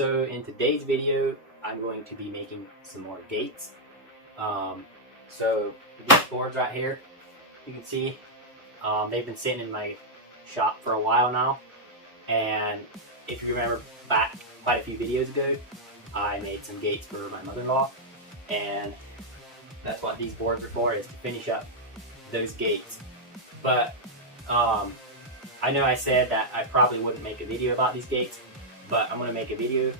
So in today's video, I'm going to be making some more gates. So these boards right here, you can see, they've been sitting in my shop for a while now. And if you remember back quite a few videos ago, I made some gates for my mother-in-law. And that's what these boards are for, is to finish up those gates. But I know I said that I probably wouldn't make a video about these gates, but I'm going to make a video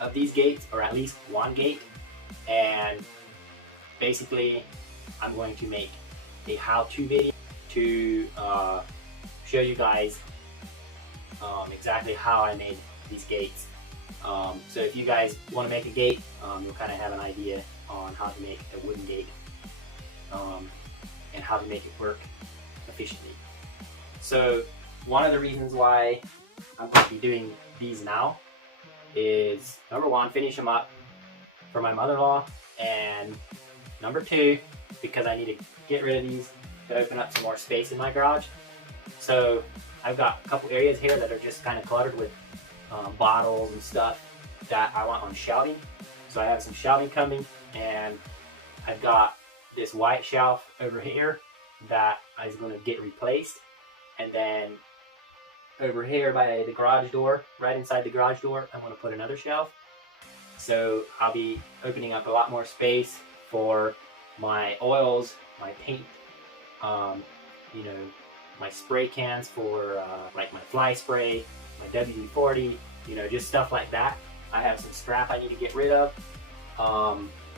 of these gates, or at least one gate. And basically I'm going to make a how-to video to show you guys exactly how I made these gates. So if you guys want to make a gate, you'll kind of have an idea on how to make a wooden gate and how to make it work efficiently. So one of the reasons why I'm going to be doing these now is, number one, finish them up for my mother-in-law, and number two, because I need to get rid of these to open up some more space in my garage. So I've got a couple areas here that are just kind of cluttered with bottles and stuff that I want on shelving. So I have some shelving coming, and I've got this white shelf over here that is going to get replaced. And then over here by the garage door, right inside the garage door, I'm going to put another shelf. So I'll be opening up a lot more space for my oils, my paint, you know, my spray cans for like my fly spray, my WD-40, you know, just stuff like that. I have some scrap I need to get rid of.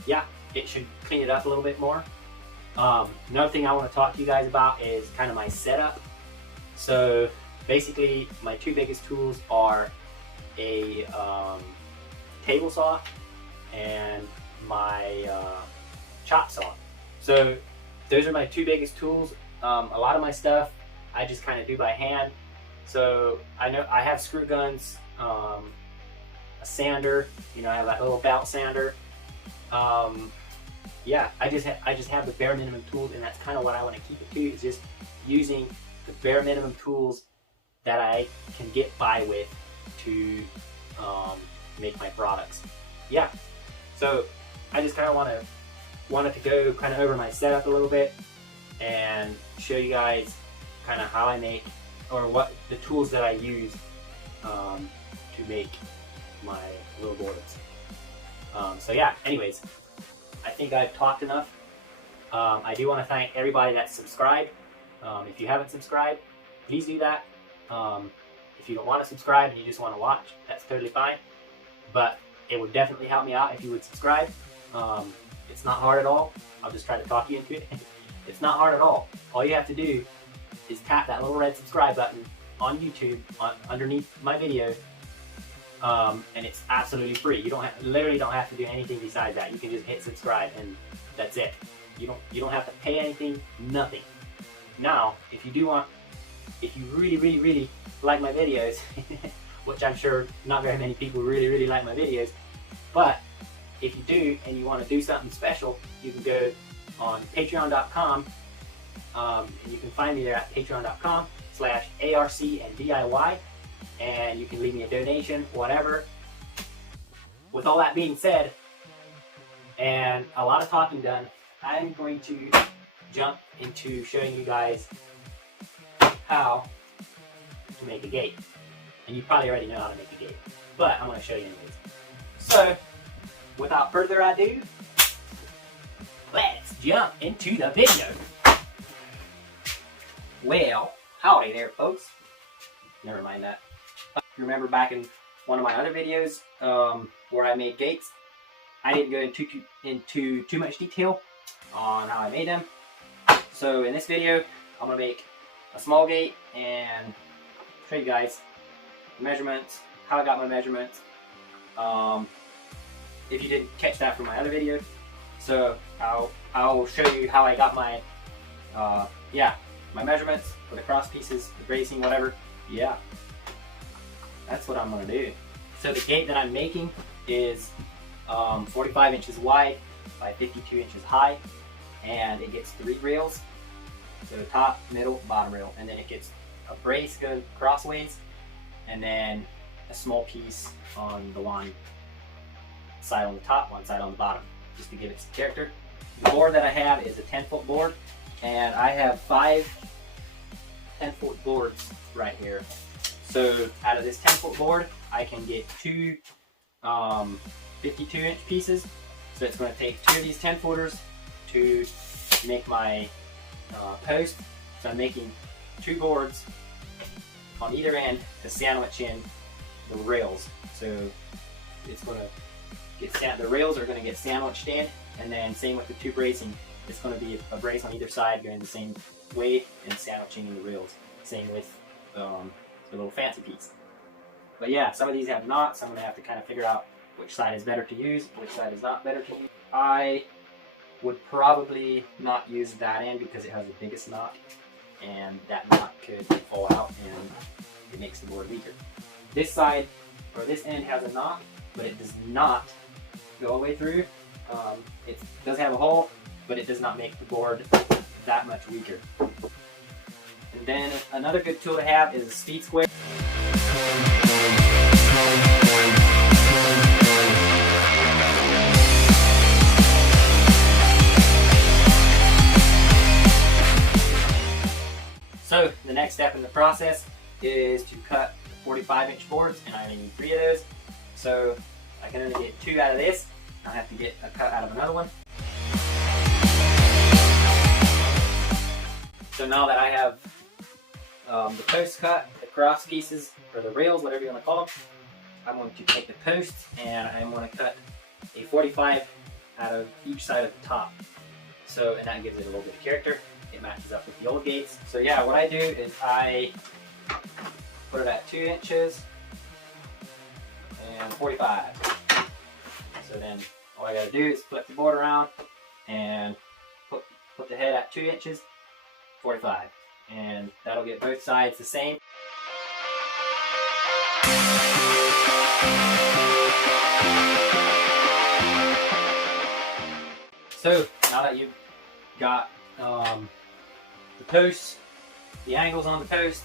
Yeah, it should clean it up a little bit more. Another thing I want to talk to you guys about is kind of my setup. So basically my two biggest tools are a table saw and my chop saw. So those are my two biggest tools. A lot of my stuff I just kind of do by hand. So I know I have screw guns, a sander, you know, I have that little belt sander. Yeah, I just have the bare minimum tools, and that's kind of what I want to keep it to, is just using the bare minimum tools that I can get by with to make my products. Yeah, so I just kind of wanted to go kind of over my setup a little bit and show you guys kind of how I make, or what the tools that I use to make my little boards. So yeah, anyways, I think I've talked enough. I do want to thank everybody that's subscribed. If you haven't subscribed, please do that. If you don't want to subscribe and you just want to watch, that's totally fine. But it would definitely help me out if you would subscribe. It's not hard at all. I'll just try to talk you into it. It's not hard at all. All you have to do is tap that little red subscribe button on YouTube underneath my video, and it's absolutely free. You literally don't have to do anything besides that. You can just hit subscribe and that's it. You don't have to pay anything, nothing. Now, if you really like my videos, which I'm sure not very many people really like my videos, but if you do and you want to do something special, you can go on patreon.com, and you can find me there at patreon.com/ARCandDIY, and you can leave me a donation, whatever. With all that being said, and a lot of talking done, I'm going to jump into showing you guys how to make a gate. And you probably already know how to make a gate, but I'm going to show you anyways. So, without further ado, let's jump into the video. Well, howdy there, folks. Never mind that. You remember back in one of my other videos where I made gates, I didn't go into too much detail on how I made them. So in this video, I'm going to make a small gate and show you guys the measurements, how I got my measurements, if you didn't catch that from my other video. So I'll show you how I got my my measurements for the cross pieces, the bracing, whatever. Yeah, that's what I'm going to do. So the gate that I'm making is 45 inches wide by 52 inches high, and it gets 3 rails. So top, middle, bottom rail, and then it gets a brace going crossways, and then a small piece on the one side on the top, one side on the bottom, just to give it some character. The board that I have is a 10-foot board, and I have 5 10-foot boards right here. So out of this 10-foot board, I can get 2 52-inch pieces. So it's going to take 2 of these 10-footers to make my post. So I'm making 2 boards on either end to sandwich in the rails. So it's going to get the rails are going to get sandwiched in, and then same with the 2 bracing. It's going to be a brace on either side going the same way and sandwiching in the rails. Same with the little fancy piece. But yeah, some of these have knots. I'm going to have to kind of figure out which side is better to use, which side is not better to use. I would probably not use that end because it has the biggest knot, and that knot could fall out and it makes the board weaker. This side, or this end, has a knot, but it does not go all the way through. It does have a hole, but it does not make the board that much weaker. And then another good tool to have is a speed square. So the next step in the process is to cut 45-inch boards, and I only need 3 of those. So I can only get 2 out of this. I have to get a cut out of another one. So now that I have the post cut, the cross pieces, or the rails, whatever you want to call them, I'm going to take the posts and I'm going to cut a 45 out of each side of the top. So, and that gives it a little bit of character. It matches up with the old gates. So yeah, what I do is I put it at 2 inches and 45. So then all I gotta do is flip the board around and put the head at 2 inches, 45. And that'll get both sides the same. So now that you've got the posts, the angles on the posts,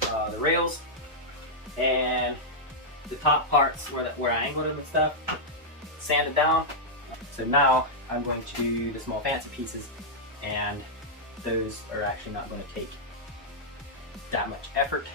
the rails, and the top parts where I angled them and stuff, sanded down. So now I'm going to do the small fancy pieces, and those are actually not going to take that much effort.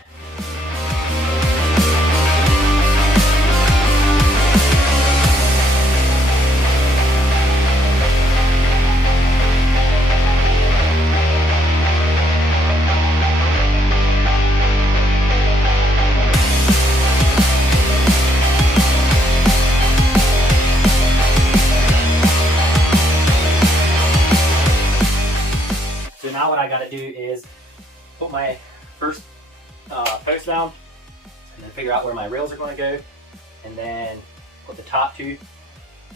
So now what I got to do is put my first post down, and then figure out where my rails are going to go, and then put the top 2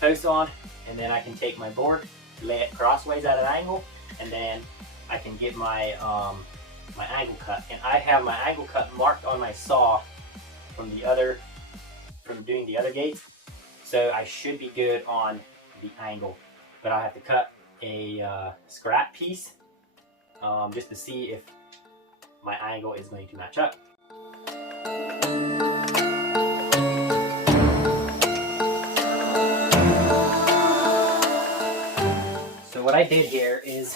posts on, and then I can take my board, lay it crossways at an angle, and then I can get my my angle cut. And I have my angle cut marked on my saw from doing the other gates, so I should be good on the angle. But I have to cut a scrap piece just to see if my angle is going to match up. So what I did here is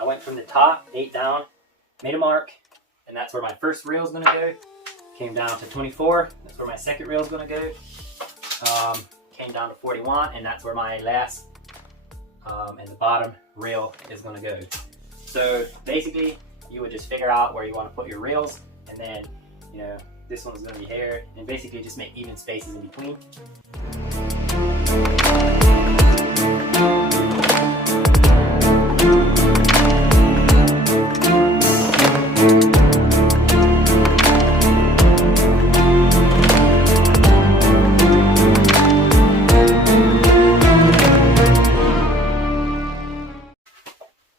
I went from the top 8 down, made a mark, and that's where my first reel is going to go. Came down to 24, that's where my second reel is going to go. Came down to 41, and that's where my last and the bottom reel is going to go. So basically, you would just figure out where you want to put your rails, and then, you know, this one's going to be here, and basically just make even spaces in between.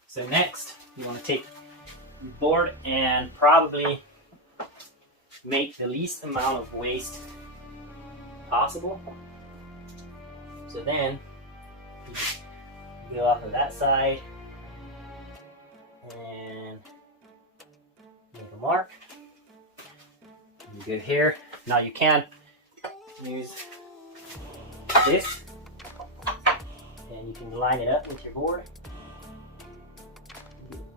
So next, you want to take your board and probably make the least amount of waste possible. So then you just go off of that side and make a mark. You go here. Now you can use this, and you can line it up with your board.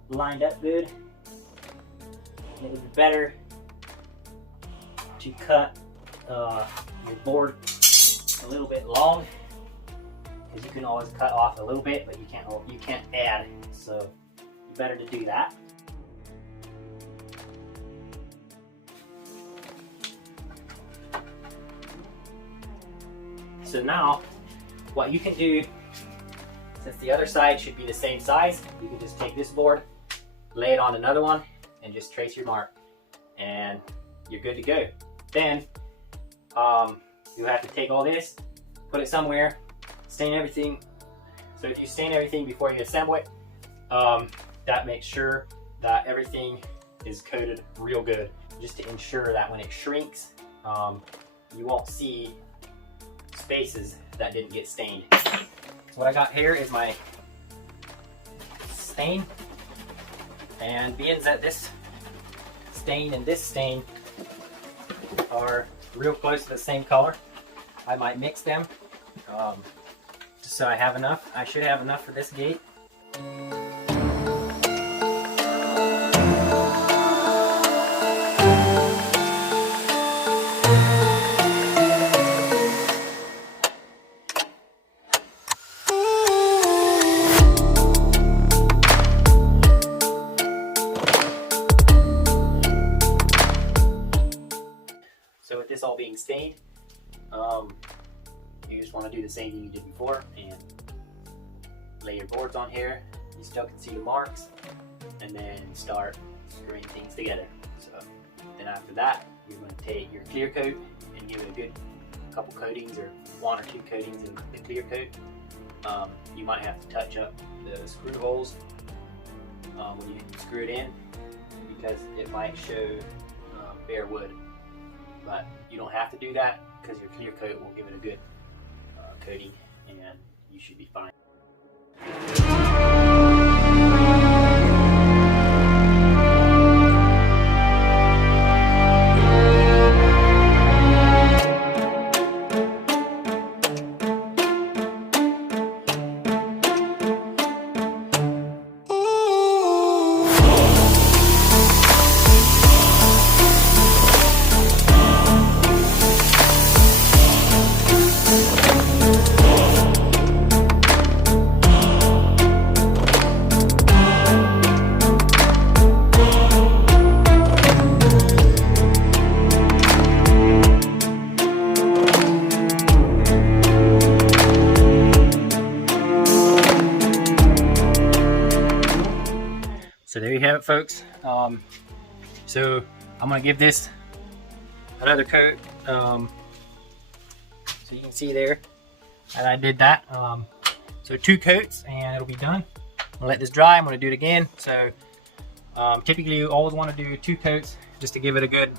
Lined up good. And it would be better to cut your board a little bit long, because you can always cut off a little bit, but you can't add. So better to do that. So now what you can do, since the other side should be the same size, you can just take this board, lay it on another one, and just trace your mark, and you're good to go. Then you have to take all this, put it somewhere, stain everything. So if you stain everything before you assemble it, that makes sure that everything is coated real good, just to ensure that when it shrinks, you won't see spaces that didn't get stained. So what I got here is my stain, and being that this stain and this stain are real close to the same color, I might mix them just so I have enough. I should have enough for this gate. So with this all being stained, you just want to do the same thing you did before and lay your boards on here. You still can see the marks, and then start screwing things together. So then after that, you're going to take your clear coat and give it a good couple coatings, or 1 or 2 coatings in the clear coat. You might have to touch up the screw holes when you screw it in, because it might show bare wood. But you don't have to do that, because your clear coat will give it a good coating, and you should be fine. So there you have it, folks. So I'm gonna give this another coat. So you can see there that I did that. So 2 coats and it'll be done. I'm gonna let this dry. I'm gonna do it again. So typically you always want to do 2 coats just to give it a good,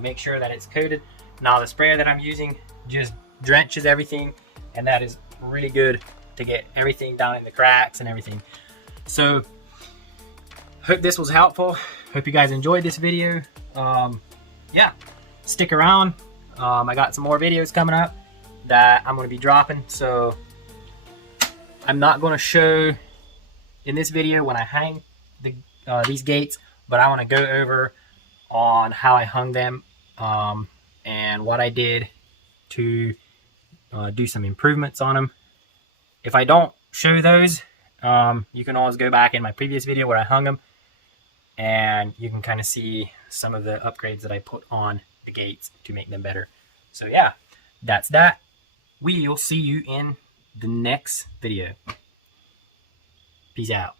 make sure that it's coated. Now the sprayer that I'm using just drenches everything, and that is really good to get everything down in the cracks and everything. So hope this was helpful. Hope you guys enjoyed this video. Yeah, stick around. I got some more videos coming up that I'm going to be dropping. So I'm not going to show in this video when I hang these gates, but I want to go over on how I hung them and what I did to do some improvements on them. If I don't show those, you can always go back in my previous video where I hung them, and you can kind of see some of the upgrades that I put on the gates to make them better. So yeah, that's that. We'll see you in the next video. Peace out.